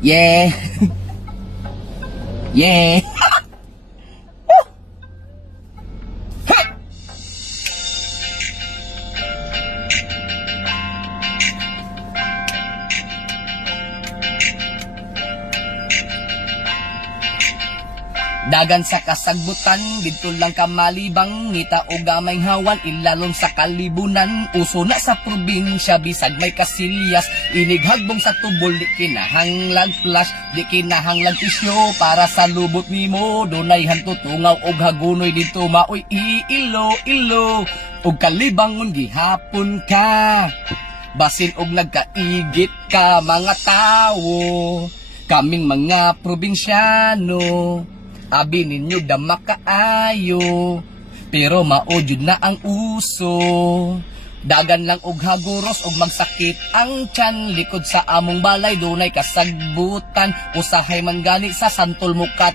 Yeah. Yeah. Dagan sa kasagbutan, dito lang ka malibang, ngita o gamay hawan, ilalom sa kalibunan, uso na sa probinsya, bisag may kasilyas, inighagdong sa tubol, di kinahanglag flash, di kinahanglag tisyo, para sa lubot nimo, dunay hantutungaw og hagunoy dito maoy ilo, og kalibangon gihapon ka, basin og nagkaigit ka mga tao, kaming mga probinsyano, abi ninyo dama kaayo, pero maodyod na ang uso. Dagan lang og haguros og magsakit ang tiyan, likod sa among balay dunay kasagbutan, usahay man gani sa santol mo kat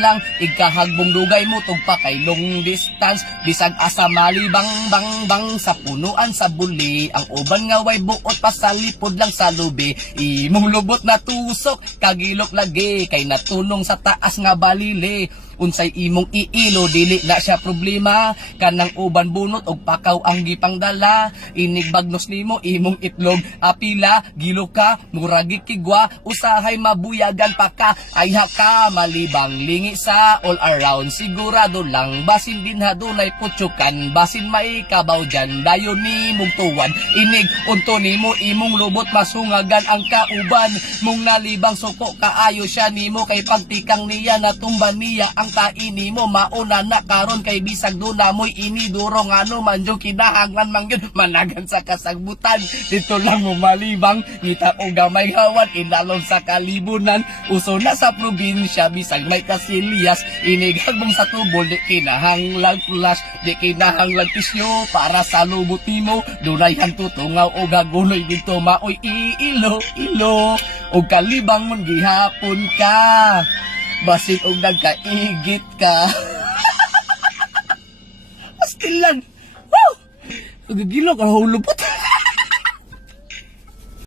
lang, ikahagbong dugay mo tugpa kay long distance, bisag asa malibang bang sa punuan sa buli, ang uban nga way buot pa sa lipod lang sa lubi, imong lubot na tusok kagilok lagi, kay natunong sa taas nga balili, unsay imong iilo dili na siya problema, kanang uban bunot og pakaw ang gipangdala, inigbagnos nimo imong itlog apila gilo ka muragi kigwa, usahay mabuyagan pa ka, ayha ka malibang lingi sa all around, sigurado lang basin din ha dunay putsukan, basin may kabaw dyan dayon ni mugtuwan, inig unto nimo imong lubot masungagan ang kauban, mong nalibang suko kaayo siya nimo, kay pagtikang niya natumba niya ang kaini mo, mauna na karon kay bisag duna mo'y iniduro ngano man yung kinahanglan man yun, managan sa kasagbutan, dito lang mo malibang, ngita o gamay hawan, inalong sa kalibunan, uso na sa probinsya, bisag may kasilyas, inighagmong sa tubol, di kinahanglang flash, di kinahanglang tisyo, para sa lubot nimo, dunay hantutungaw o gagunoy dito maoy ilo, o kalibang mon gihapon ka, basig og nagkaigit ka. Astil lang. Wow! Nagagilok ang hulupot.